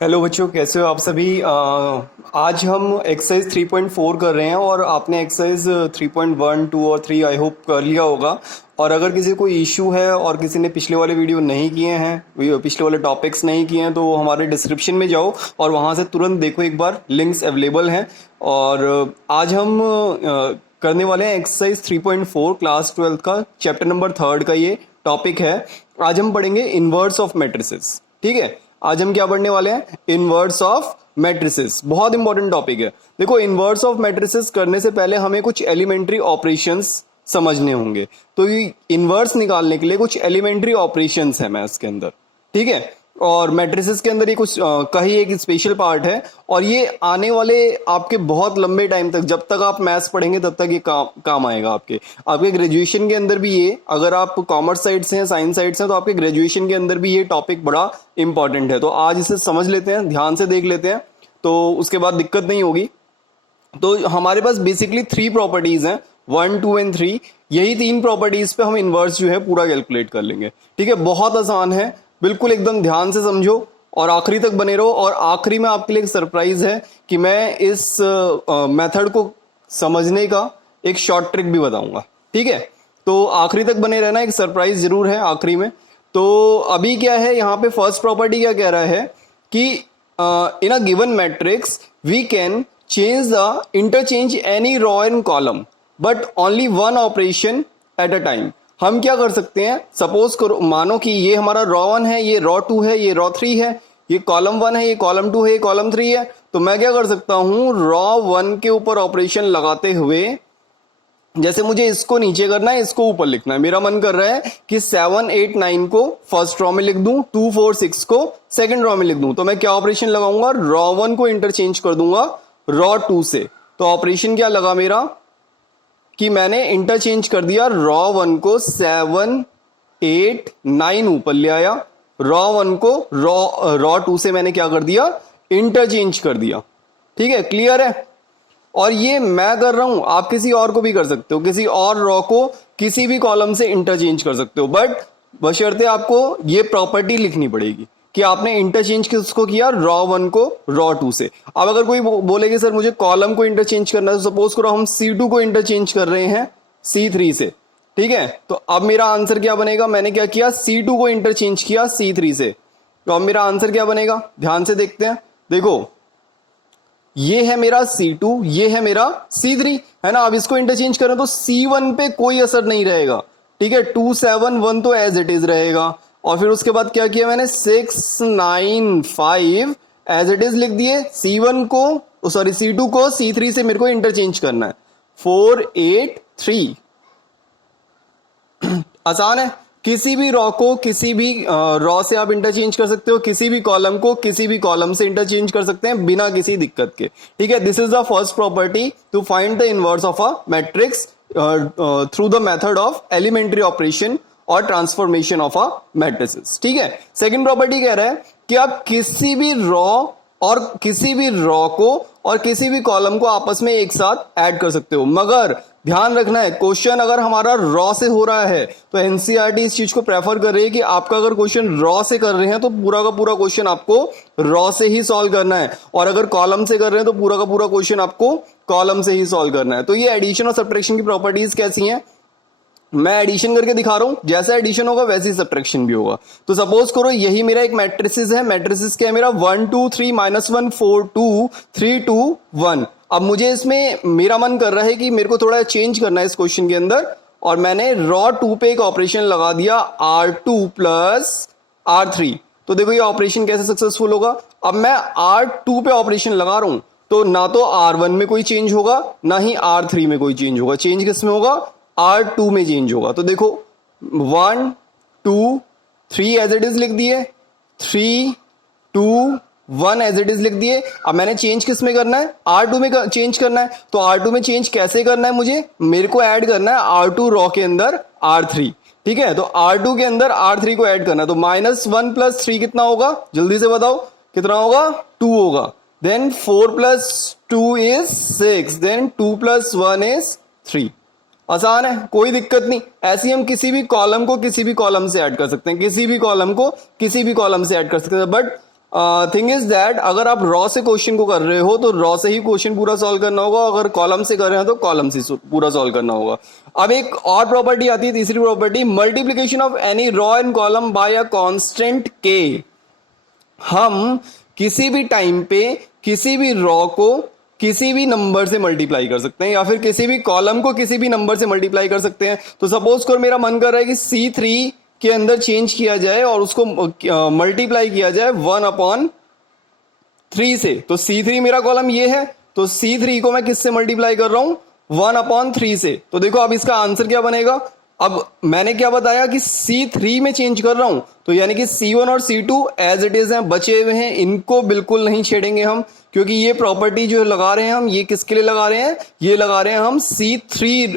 Hello बच्चों, कैसे हो आप सभी। आज हम एक्सरसाइज 3.4 कर रहे हैं और आपने एक्सरसाइज 3.1, 2 और 3 आई होप कर लिया होगा। और अगर किसी को कोई इशू है और किसी ने पिछले वाले वीडियो नहीं किए हैं, पिछले वाले टॉपिक्स नहीं किए हैं, तो हमारे डिस्क्रिप्शन में जाओ और वहाँ से तुरंत देखो, एक बार लिंक्स अवेलेबल हैं। और आज हम करने वाले हैं एक्सरसाइज 3.4 क्लास 12 का चैप्टर नंबर 3 का ये टॉपिक है। आज हम पढ़ेंगे इनवर्स ऑफ मैट्रिसेस। ठीक है, आज हम क्या पढ़ने वाले हैं? Inverse of matrices. बहुत इंपॉर्टेंट टॉपिक है। देखो, इनवर्स ऑफ मैट्रिसेस करने से पहले हमें कुछ एलिमेंट्री ऑपरेशंस समझने होंगे। तो इनवर्स निकालने के लिए कुछ एलिमेंट्री ऑपरेशंस है मैथ्स के अंदर। ठीक है, और मैट्रिसेस के अंदर ये कुछ का ही एक स्पेशल पार्ट है। और ये आने वाले आपके बहुत लंबे टाइम तक, जब तक आप मैथ्स पढ़ेंगे तब तक ये काम आएगा आपके ग्रेजुएशन के अंदर भी। ये अगर आप कॉमर्स साइड से हैं, साइंस साइड से हैं, तो आपके ग्रेजुएशन के अंदर भी ये टॉपिक बड़ा इंपॉर्टेंट है। तो आज इसे समझ लेते हैं, ध्यान से देख लेते हैं, तो उसके बाद दिक्कत नहीं होगी। तो हमारे पास बेसिकली 3 प्रॉपर्टीज हैं, 1, 2 एंड 3। यही 3 प्रॉपर्टीज पे हम इनवर्स जो है पूरा कैलकुलेट कर लेंगे। ठीक है, बहुत आसान है, बिल्कुल एकदम ध्यान से समझो और आखिरी तक बने रहो। और आखिरी में आपके लिए एक सरप्राइज है कि मैं इस मेथड को समझने का एक शॉर्ट ट्रिक भी बताऊंगा। ठीक है, तो आखिरी तक बने रहना, एक सरप्राइज जरूर है आखिरी में। तो अभी क्या है, यहाँ पे फर्स्ट प्रॉपर्टी क्या कह रहा है कि in a given matrix we can change the interchange any row and column but only one operation at a time. हम क्या कर सकते हैं, सपोज करो, मानो कि ये हमारा रॉ 1 है, ये रॉ 2 है, ये रॉ 3 है, ये कॉलम 1 है, ये कॉलम 2 है, ये कॉलम 3 है। तो मैं क्या कर सकता हूं, रॉ 1 के ऊपर ऑपरेशन लगाते हुए, जैसे मुझे इसको नीचे करना है, इसको ऊपर लिखना है। मेरा मन कर रहा है कि 7, 8, 9 को फर्स्ट रॉ में लिख दूं, 2, 4, 6 को सेकंड रॉ में लिख दूं। तो मैं क्या ऑपरेशन लगाऊंगा, रॉ 1 को इंटरचेंज कर दूंगा रॉ 2 से। तो ऑपरेशन क्या लगा मेरा कि मैंने इंटरचेंज कर दिया, रॉ 1 को 7, 8, 9 ऊपर ले आया, रॉ 1 को रॉ 2 से मैंने क्या कर दिया, इंटरचेंज कर दिया। ठीक है, क्लियर है। और ये मैं कर रहा हूं, आप किसी और को भी कर सकते हो, किसी और रॉ को किसी भी कॉलम से इंटरचेंज कर सकते हो, बट बशर्ते आपको ये प्रॉपर्टी लिखनी पड़ेगी कि आपने इंटरचेंज किसको किया, रॉ 1 को रॉ 2 से। अब अगर कोई बोलेगा सर मुझे कॉलम को इंटरचेंज करना है, तो सपोज करो हम C2 को इंटरचेंज कर रहे हैं C3 से। ठीक है, तो अब मेरा आंसर क्या बनेगा, मैंने क्या किया, C2 को इंटरचेंज किया C3 से। तो अब मेरा आंसर क्या बनेगा, ध्यान से देखते हैं। देखो, ये है मेरा C2, ये है मेरा C3, है ना। अब इसको इंटरचेंज करें तो C1 पे कोई असर नहीं रहेगा। ठीक है, 2, 7, 1 तो एज इट इज रहेगा। और फिर उसके बाद क्या किया मैंने, 6, 9, 5 एज इट इज लिख दिए। C2 को C3 से मेरे को इंटरचेंज करना है, 4, 8, 3। आसान है। किसी भी रॉ को किसी भी रॉ से आप इंटरचेंज कर सकते हो, किसी भी कॉलम को किसी भी कॉलम से इंटरचेंज कर सकते हैं बिना किसी दिक्कत के। ठीक है, this is the first property to find the inverse of a matrix through the method of elementary operation और ट्रांसफॉर्मेशन ऑफ अ मैट्रिसेस। ठीक है, सेकंड प्रॉपर्टी कह रहा है कि आप किसी भी रॉ को और किसी भी कॉलम को आपस में एक साथ ऐड कर सकते हो। मगर ध्यान रखना है, क्वेश्चन अगर हमारा रॉ से हो रहा है तो एनसीईआरटी इस चीज को प्रेफर कर रही है कि आपका अगर क्वेश्चन रॉ से कर रहे हैं तो पूरा का पूरा क्वेश्चन आपको रॉ से ही सॉल्व करना है, और अगर कॉलम से कर रहे हैं तो पूरा का पूरा क्वेश्चन आपको कॉलम से ही सॉल्व करना है। तो ये एडिशन और सब्ट्रैक्शन की प्रॉपर्टीज कैसी हैं, मैं एडिशन करके दिखा रहा हूं, जैसा एडिशन होगा वैसे ही सब्ट्रैक्शन भी होगा। तो सपोज करो यही मेरा एक मैट्रिसेस है। मैट्रिसेस क्या है मेरा, 1, 2, 3, -1, 4, 2, 3, 2, 1। अब मुझे इसमें मेरा मन कर रहा है कि मेरे को थोड़ा चेंज करना है इस क्वेश्चन के अंदर, और मैंने रॉ 2 पे एक ऑपरेशन लगा दिया, R2 + R3। तो देखो ये ऑपरेशन कैसे सक्सेसफुल होगा। अब मैं R2 पे ऑपरेशन लगा रहा हूं, तो ना तो R1 में कोई चेंज होगा, ना ही R3 में कोई चेंज होगा। चेंज किस में होगा, R2 में चेंज होगा। तो देखो 1, 2, 3 एज इट इज लिख दिए, 3, 2, 1 एज इट इज लिख दिए। अब मैंने चेंज किस में करना है, R2 में चेंज करना है। तो R2 में चेंज कैसे करना है, मुझे मेरे को ऐड करना है R2 रॉ के अंदर R3। ठीक है, तो R2 के अंदर R3 को ऐड करना है। तो -1 + 3 कितना होगा, जल्दी से बताओ कितना होगा, 2 होगा। Then 4 + 2 is 6, then 2 + 1 is 3। आसान है, कोई दिक्कत नहीं। ऐसे हम किसी भी कॉलम को किसी भी कॉलम से ऐड कर सकते हैं, किसी भी कॉलम को किसी भी कॉलम से ऐड कर सकते हैं। बट थिंग इज दैट अगर आप रॉ से क्वेश्चन को कर रहे हो तो रॉ से ही क्वेश्चन पूरा सॉल्व करना होगा, अगर कॉलम से कर रहे हैं तो कॉलम से पूरा सॉल्व करना होगा। अब एक और प्रॉपर्टी आती है, तीसरी property, multiplication of any row and column by a constant के। हम किसी भी टाइम पे किसी भी रॉ को किसी भी नंबर से मल्टीप्लाई कर सकते हैं या फिर किसी भी कॉलम को किसी भी नंबर से मल्टीप्लाई कर सकते हैं। तो सपोज कर मेरा मन कर रहा है कि C3 के अंदर चेंज किया जाए और उसको मल्टीप्लाई किया जाए 1/3 से। तो C3 मेरा कॉलम ये है, तो C3 को मैं किससे मल्टीप्लाई कर रहा हूं, 1/3 से। तो देखो अब इसका आंसर क्या बनेगा। अब मैंने क्या बताया कि C3 में चेंज कर रहा हूं, तो यानी कि C1 और C2 एज इट इज हैं, बचे हुए हैं, इनको बिल्कुल नहीं छेड़ेंगे हम, क्योंकि ये प्रॉपर्टी जो लगा रहे हैं हम, ये किसके लिए लगा रहे हैं, ये लगा रहे हैं हम C3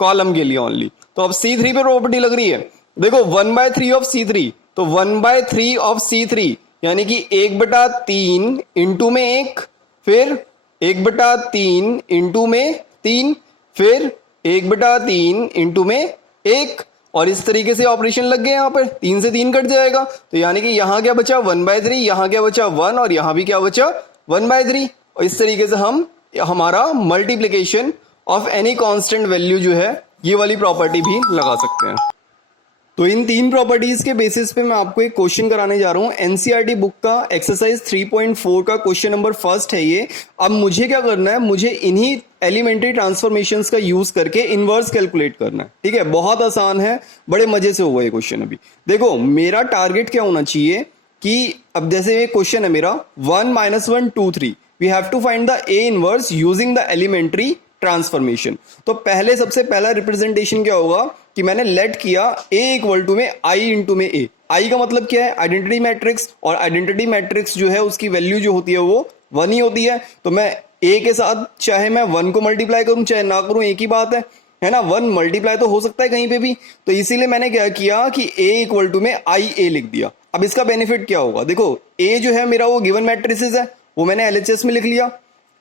कॉलम के लिए ओनली। तो अब C3 पे प्रॉपर्टी लग रही है, देखो 1/3 ऑफ C3, तो 1/3 ऑफ C3 यानी कि 1/3 इंटू में 1, फिर 1/3 इंटू में 3, फिर 1/3 इंटू में 1, और इस तरीके से ऑपरेशन लग गए। यहां पर 3 से 3 कट जाएगा, तो यानी कि यहां क्या बचा 1/3, यहां क्या बचा 1, और यहां भी क्या बचा 1/3। और इस तरीके से हम हमारा multiplication of any constant value जो है ये वाली प्रॉपर्टी भी लगा सकते हैं। तो इन तीन प्रॉपर्टीज के बेसिस पे मैं आपको एक क्वेश्चन कराने जा रहा हूं। एनसीईआरटी बुक का एक्सरसाइज 3.4 का क्वेश्चन नंबर फर्स्ट है ये। अब मुझे क्या करना है, मुझे इन्हीं एलिमेंट्री ट्रांसफॉर्मेशंस का यूज करके इनवर्स कैलकुलेट करना है। ठीक है, बहुत आसान है, बड़े मजे से होगा ये क्वेश्चन। अभी देखो मेरा टारगेट क्या होना चाहिए कि अब जैसे ये क्वेश्चन है मेरा 1 - 1 2 3, we have to find the A inverse using the elementary transformation. तो पहले सबसे पहला रिप्रेजेंटेशन क्या होगा कि मैंने लेट किया a इक्वल टू में i इंटू में a। i का मतलब क्या है, आइडेंटिटी मैट्रिक्स, और आइडेंटिटी मैट्रिक्स जो है उसकी वैल्यू जो होती है वो 1 ही होती है। तो मैं a के साथ चाहे मैं 1 को मल्टीप्लाई करूं चाहे ना करूं एक ही बात है ना, 1 मल्टीप्लाई तो हो सकता है कहीं पे भी। तो इसीलिए मैंने क्या किया कि a इक्वल टू में i a लिख दिया। अब इसका बेनिफिट क्या होगा, देखो a जो है मेरा वो गिवन मैट्रिसेस है, वो मैंने LHS में लिख लिया।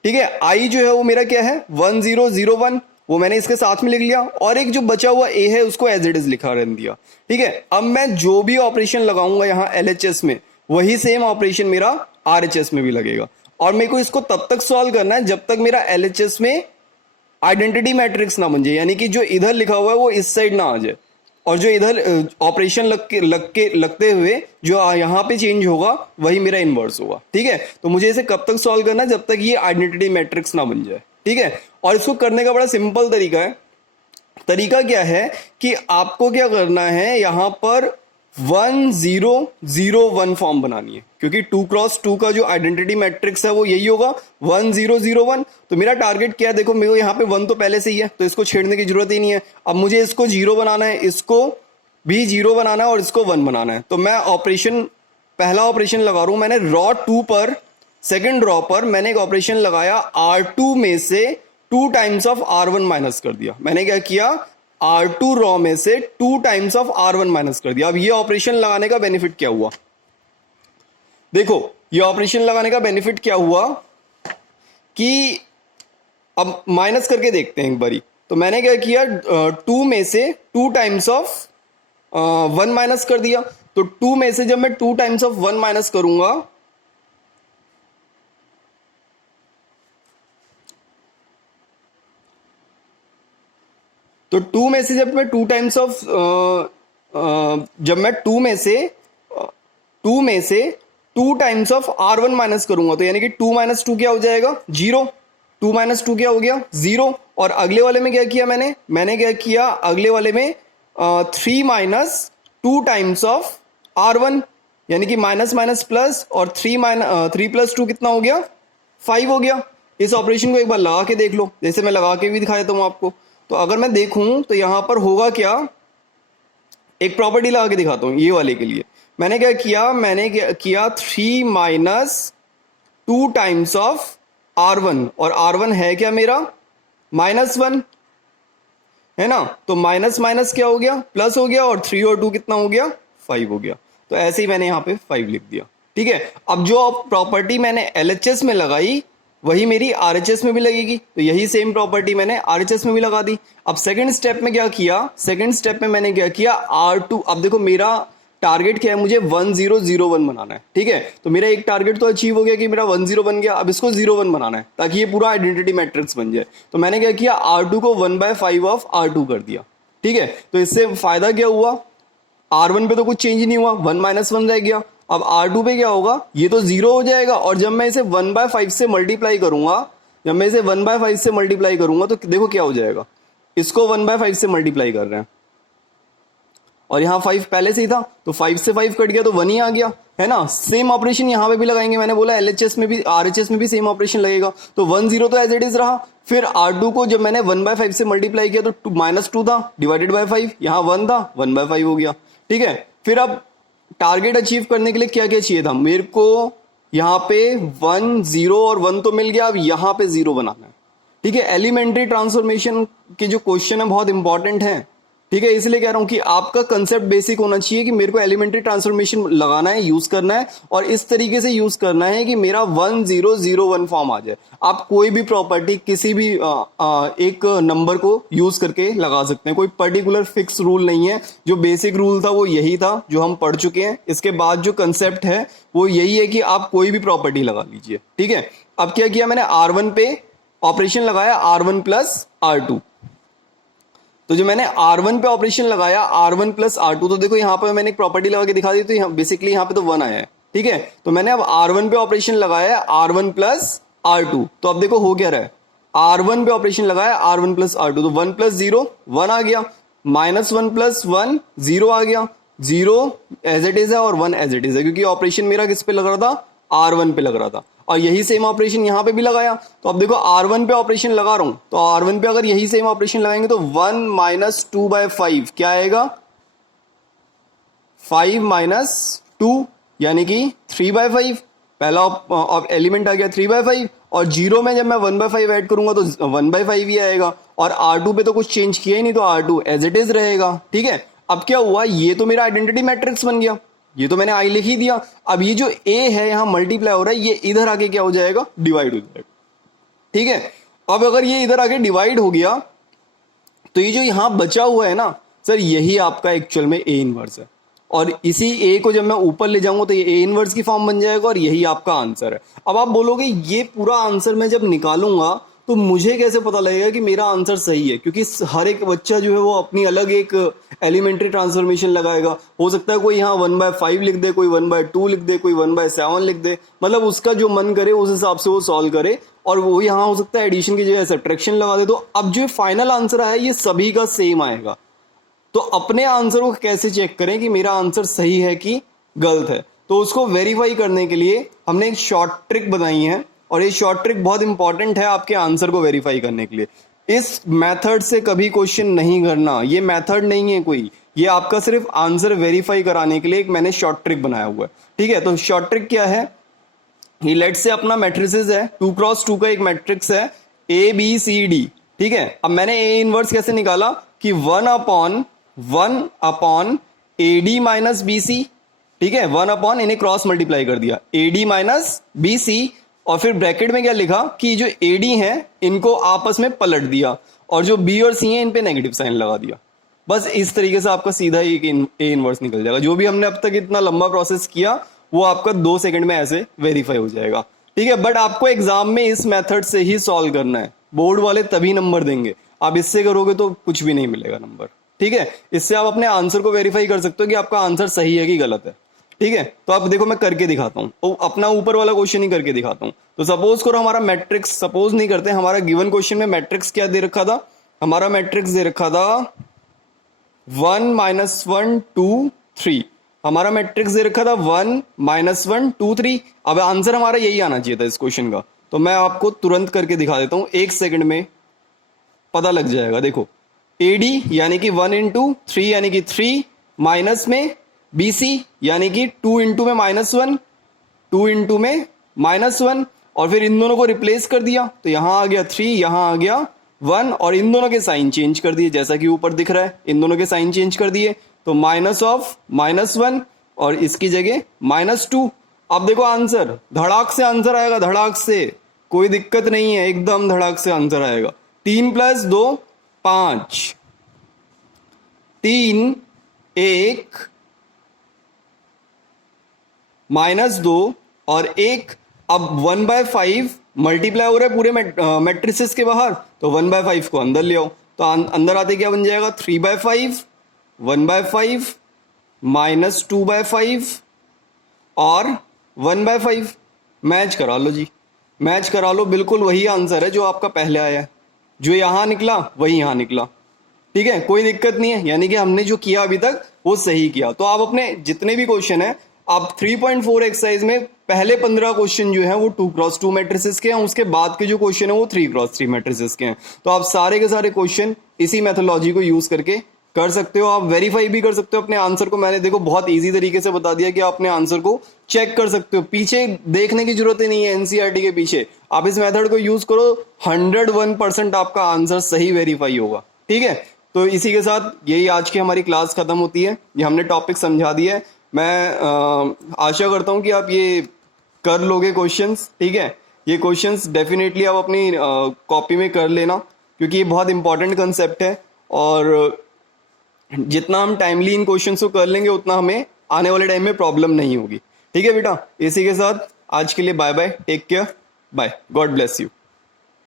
ठीक है, i जो है वो मेरा क्या है 1 0 0 1, वो मैंने इसके साथ में लिख लिया, और एक जो बचा हुआ a है उसको एज इट इज लिखा रहने दिया। ठीक है, अब मैं जो भी ऑपरेशन लगाऊंगा यहाँ LHS में, वही सेम ऑपरेशन मेरा RHS में भी लगेगा। और मेरे को इसको तब तक सॉल्व करना है जब तक मेरा LHS में आइडेंटिटी मैट्रिक्स ना बन जाए, यानी कि जो इधर लिखा हुआ है वो इस साइड ना आ जाए, और जो इधर ऑपरेशन लगते हुए जो यहाँ पे चेंज होगा वही मेरा इनवर्स होगा। ठीक है, तो मुझे इसे कब तक सॉल्व करना है, जब तक ये आइडेंटिटी मैट्रिक्स ना बन जाए। ठीक है, और इसको करने का बड़ा सिंपल तरीका है। तरीका क्या है कि आपको क्या करना है, यहां पर 1 0 0 1 फॉर्म बनानी है, क्योंकि 2x2 का जो आइडेंटिटी मैट्रिक्स है वो यही होगा 1 0 0 1। तो मेरा टारगेट क्या है, देखो मेरे को यहाँ पे 1 तो पहले से ही है, तो इसको छेड़ने की जरूरत ही नहीं है। अब मुझे इसको 0 बनाना है, इसको भी 0 बनाना है, और इसको 1 बनाना है। तो मैं पहला ऑपरेशन लगा रहा हूं मैंने रॉ 2 पर, सेकेंड रॉ पर मैंने एक ऑपरेशन लगाया, R2 में से 2 टाइम्स ऑफ R1 माइनस कर दिया। मैंने क्या किया, R2 रॉ में से 2 टाइम्स ऑफ R1 माइनस कर दिया। अब ये ऑपरेशन लगाने का बेनिफिट क्या हुआ, देखो ये ऑपरेशन लगाने का बेनिफिट क्या हुआ कि अब माइनस करके देखते हैं एक बारी। तो मैंने क्या किया, 2 में से 2 टाइम्स ऑफ 1 माइनस कर दिया। तो 2 में से जब मैं 2 टाइम्स ऑफ 1 माइनस करूंगा, तो 2 में से जब मैं 2 टाइम्स ऑफ जब मैं 2 में से 2 टाइम्स ऑफ R1 माइनस करूंगा, तो यानी कि 2 - 2 क्या हो जाएगा 0, 2 - 2 क्या हो गया 0। और अगले वाले में क्या किया मैंने क्या किया, अगले वाले में 3 - 2 टाइम्स ऑफ R1, यानी कि माइनस माइनस प्लस, और 3 + 2 कितना हो गया 5 हो गया। इस ऑपरेशन को एक बार लगा के देख लो, जैसे मैं लगा के भी दिखा देता हूं आपको। तो अगर मैं देखूं तो यहां पर होगा क्या, एक प्रॉपर्टी लगा के दिखाता हूं ये वाले के लिए। मैंने क्या किया 3 - 2 टाइम्स ऑफ R1, और R1 है क्या मेरा -1 है ना, तो माइनस माइनस क्या हो गया प्लस हो गया, और 3 और 2 कितना हो गया 5 हो गया। तो ऐसे ही मैंने यहाँ पे 5 लिख दिया। ठीक है, अब जो प्रॉपर्टी मैंने LHS में लगाई वही मेरी RHS में भी लगेगी, तो यही सेम प्रॉपर्टी मैंने RHS में भी लगा दी। अब सेकंड स्टेप में क्या किया, सेकंड स्टेप में मैंने क्या किया R2, अब देखो मेरा टारगेट क्या है, मुझे 1001 बनाना है, ठीक है। तो मेरा एक टारगेट तो अचीव हो गया कि मेरा 10 बन गया, अब इसको 01 बनाना है ताकि ये पूरा आइडेंटिटी मैट्रिक्स बन जाए। तो मैंने क्या किया, R2 को 1/5 ऑफ R2 कर दिया, ठीक है। तो इससे फायदा क्या हुआ, R1 पे तो कुछ चेंज नहीं हुआ, 1 - 1 रह गया। अब R2 पे क्या होगा, ये तो 0 हो जाएगा, और जब मैं इसे 1/5 से मल्टीप्लाई करूंगा, जब मैं इसे 1/5 से मल्टीप्लाई करूंगा तो देखो क्या हो जाएगा, इसको 1/5 से मल्टीप्लाई कर रहे हैं और यहाँ 5 पहले से ही था, तो 5 से 5 कट गया तो 1 ही आ गया, है ना। सेम ऑपरेशन यहाँ पे भी लगाएंगे, मैंने बोला LHS में भी RHS में भी सेम ऑपरेशन लगेगा। तो 1 0 तो एज इट इज रहा, फिर R2 को जब मैंने 1/5 से मल्टीप्लाई किया तो -2 था डिवाइडेड बाय 5, यहाँ 1 था, 1/5 हो गया, ठीक है। फिर अब टारगेट अचीव करने के लिए क्या क्या चाहिए था मेरे को, यहाँ पे 1 0 और 1 तो मिल गया, अब यहाँ पे 0 बनाना है, ठीक है। एलिमेंट्री ट्रांसफॉर्मेशन के जो क्वेश्चन है बहुत इंपॉर्टेंट है, ठीक है। इसलिए कह रहा हूं कि आपका कंसेप्ट बेसिक होना चाहिए कि मेरे को एलिमेंट्री ट्रांसफॉर्मेशन लगाना है, यूज करना है, और इस तरीके से यूज करना है कि मेरा 1001 फॉर्म आ जाए। आप कोई भी प्रॉपर्टी किसी भी एक नंबर को यूज करके लगा सकते हैं, कोई पर्टिकुलर फिक्स रूल नहीं है। जो बेसिक रूल था वो यही था जो हम पढ़ चुके हैं। इसके बाद जो कंसेप्ट है वो यही है कि आप कोई भी प्रॉपर्टी लगा लीजिए, ठीक है। अब क्या किया मैंने, R1 पे ऑपरेशन लगाया, R1 प्लस R2। तो जो मैंने R1 पे ऑपरेशन लगाया, R1 प्लस R2, तो देखो यहाँ पे मैंने एक प्रॉपर्टी लगा के दिखा दी, तो बेसिकली यहाँ पे तो 1 आया है, ठीक है। तो मैंने अब R1 पे ऑपरेशन लगाया, R1 प्लस R2, तो अब देखो हो क्या रहा है, R1 पे ऑपरेशन लगाया, R1 प्लस R2, तो 1 + 0 1 आ गया, -1 + 1 0 आ गया, 0 एज इट इज है और 1 एज इट इज है, क्योंकि ऑपरेशन मेरा किस पे लग रहा था, R1 पे लग रहा था। और यही सेम ऑपरेशन यहां पे भी लगाया, तो अब देखो R1 पे ऑपरेशन लगा रहा हूं, तो R1 पे अगर यही सेम ऑपरेशन लगाएंगे तो 1 - 2/5 क्या आएगा, 5 - 2 यानी कि 3/5। पहला एलिमेंट आ गया 3/5, और 0 में जब मैं 1/5 ऐड करूंगा तो 1/5 ही आएगा, और R2 पे तो कुछ चेंज किया ही नहीं, तो R2 एज इट इज रहेगा, ठीक है। अब क्या हुआ, ये तो मेरा आइडेंटिटी मैट्रिक्स बन गया, ये तो मैंने आई लिख ही दिया। अब ये जो A है यहां मल्टीप्लाई हो रहा है, ये इधर आके क्या हो जाएगा, डिवाइड हो जाएगा, ठीक है। अब अगर ये इधर आके डिवाइड हो गया तो ये जो यहां बचा हुआ है ना सर, यही आपका एक्चुअल में A इनवर्स है, और इसी A को जब मैं ऊपर ले जाऊंगा तो ये A इनवर्स की फॉर्म बन जाएगा, और यही आपका आंसर है। अब आप बोलोगे ये पूरा आंसर मैं जब निकालूंगा तो मुझे कैसे पता लगेगा कि मेरा आंसर सही है, क्योंकि हर एक बच्चा जो है वो अपनी अलग एक एलिमेंट्री ट्रांसफॉर्मेशन लगाएगा। हो सकता है कोई यहाँ 1/5 लिख दे, कोई 1/2 लिख दे, कोई 1/7 लिख दे, मतलब उसका जो मन करे उस हिसाब से वो सॉल्व करे, और वो यहाँ हो सकता है एडिशन की जगह सब्ट्रैक्शन लगा दे। तो अब जो फाइनल आंसर आया ये सभी का सेम आएगा। तो अपने आंसर को कैसे चेक करें कि मेरा आंसर सही है कि गलत है, तो उसको वेरीफाई करने के लिए हमने एक शॉर्ट ट्रिक बनाई है, और ये शॉर्ट ट्रिक बहुत इंपॉर्टेंट है आपके आंसर को वेरीफाई करने के लिए। इस मेथड से कभी क्वेश्चन नहीं करना, ये मेथड नहीं है कोई, ये आपका सिर्फ आंसर वेरीफाई कराने के लिए एक मैंने शॉर्ट ट्रिक बनाया हुआ है, ठीक है। तो शॉर्ट ट्रिक क्या है, ये लेट से अपना मैट्रिसेस है, 2x2 का एक मैट्रिक्स है ABCD, ठीक है। अब मैंने A इनवर्स कैसे निकाला कि 1/1 AD माइनस BC, ठीक है, 1 इन्हें क्रॉस मल्टीप्लाई कर दिया, AD माइनस BC, और फिर ब्रैकेट में क्या लिखा कि जो AD है इनको आपस में पलट दिया, और जो B और C है इन पे नेगेटिव साइन लगा दिया। बस इस तरीके से आपका सीधा एक A इनवर्स निकल जाएगा। जो भी हमने अब तक इतना लंबा प्रोसेस किया वो आपका 2 सेकंड में ऐसे वेरीफाई हो जाएगा, ठीक है। बट आपको एग्जाम में इस मेथड से ही सॉल्व करना है, बोर्ड वाले तभी नंबर देंगे, आप इससे करोगे तो कुछ भी नहीं मिलेगा नंबर, ठीक है। इससे आप अपने आंसर को वेरीफाई कर सकते हो कि आपका आंसर सही है कि गलत है, ठीक है। तो आप देखो मैं करके दिखाता हूं, तो अपना ऊपर वाला क्वेश्चन ही करके दिखाता हूं। तो सपोज करो हमारा मैट्रिक्स, सपोज नहीं करते, हमारा गिवन क्वेश्चन में मैट्रिक्स क्या दे रखा था, हमारा मैट्रिक्स दे रखा था 1 - 1 2 3, हमारा मैट्रिक्स दे रखा था 1 - 1 2 3। अब आंसर हमारा यही आना चाहिए था इस क्वेश्चन का, तो मैं आपको तुरंत करके दिखा देता हूं, 1 सेकंड में पता लग जाएगा। देखो AD यानी कि 1 × 3 यानी कि 3, माइनस में BC यानी कि 2 × में -1, 2 × में -1, और फिर इन दोनों को रिप्लेस कर दिया, तो यहां आ गया 3, यहां आ गया 1, और इन दोनों के साइन चेंज कर दिए जैसा कि ऊपर दिख रहा है, इन दोनों के साइन चेंज कर दिए, तो -1 और इसकी जगह -2। अब देखो आंसर धड़ाक से आंसर आएगा, धड़ाक से, कोई दिक्कत नहीं है, एकदम धड़ाक से आंसर आएगा। 3 + 2 5, 3 1 -2 और 1। अब 1/5 मल्टीप्लाई हो रहा है पूरे मैट्रिसेस के बाहर, तो 1/5 को अंदर ले आओ, तो अंदर आते क्या बन जाएगा, 3/5, 1/5 -2/5 और 1/5। मैच करा लो जी, मैच करा लो, बिल्कुल वही आंसर है जो आपका पहले आया है, जो यहाँ निकला वही यहाँ निकला। ठीक है, कोई दिक्कत नहीं है, यानी कि हमने जो किया अभी तक वो सही किया। तो आप अपने जितने भी क्वेश्चन है, आप 3.4 एक्सरसाइज में पहले 15 क्वेश्चन जो है वो 2x2 मैट्रिसेस के हैं, उसके बाद के जो क्वेश्चन है वो 3x3 मैट्रिसेस के हैं। तो आप सारे के सारे क्वेश्चन इसी मेथोलॉजी को यूज करके कर सकते हो। आप वेरीफाई भी कर सकते हो अपने आंसर को। मैंने देखो बहुत इजी तरीके से बता दिया कि आप अपने आंसर को चेक कर सकते हो, पीछे देखने की जरूरत ही नहीं है एनसीईआरटी के पीछे। आप इस मेथड को यूज करो, 101% आपका आंसर सही वेरीफाई होगा। ठीक है, तो इसी के साथ यही आज की हमारी क्लास खत्म होती है। ये हमने टॉपिक समझा दिया है। मैं आशा करता हूं कि आप ये कर लोगे क्वेश्चंस। ठीक है, ये क्वेश्चंस डेफिनेटली आप अपनी कॉपी में कर लेना, क्योंकि ये बहुत इंपॉर्टेंट कंसेप्ट है, और जितना हम टाइमली इन क्वेश्चंस को कर लेंगे उतना हमें आने वाले टाइम में प्रॉब्लम नहीं होगी। ठीक है बेटा, इसी के साथ आज के लिए bye bye, take care, bye, God bless you.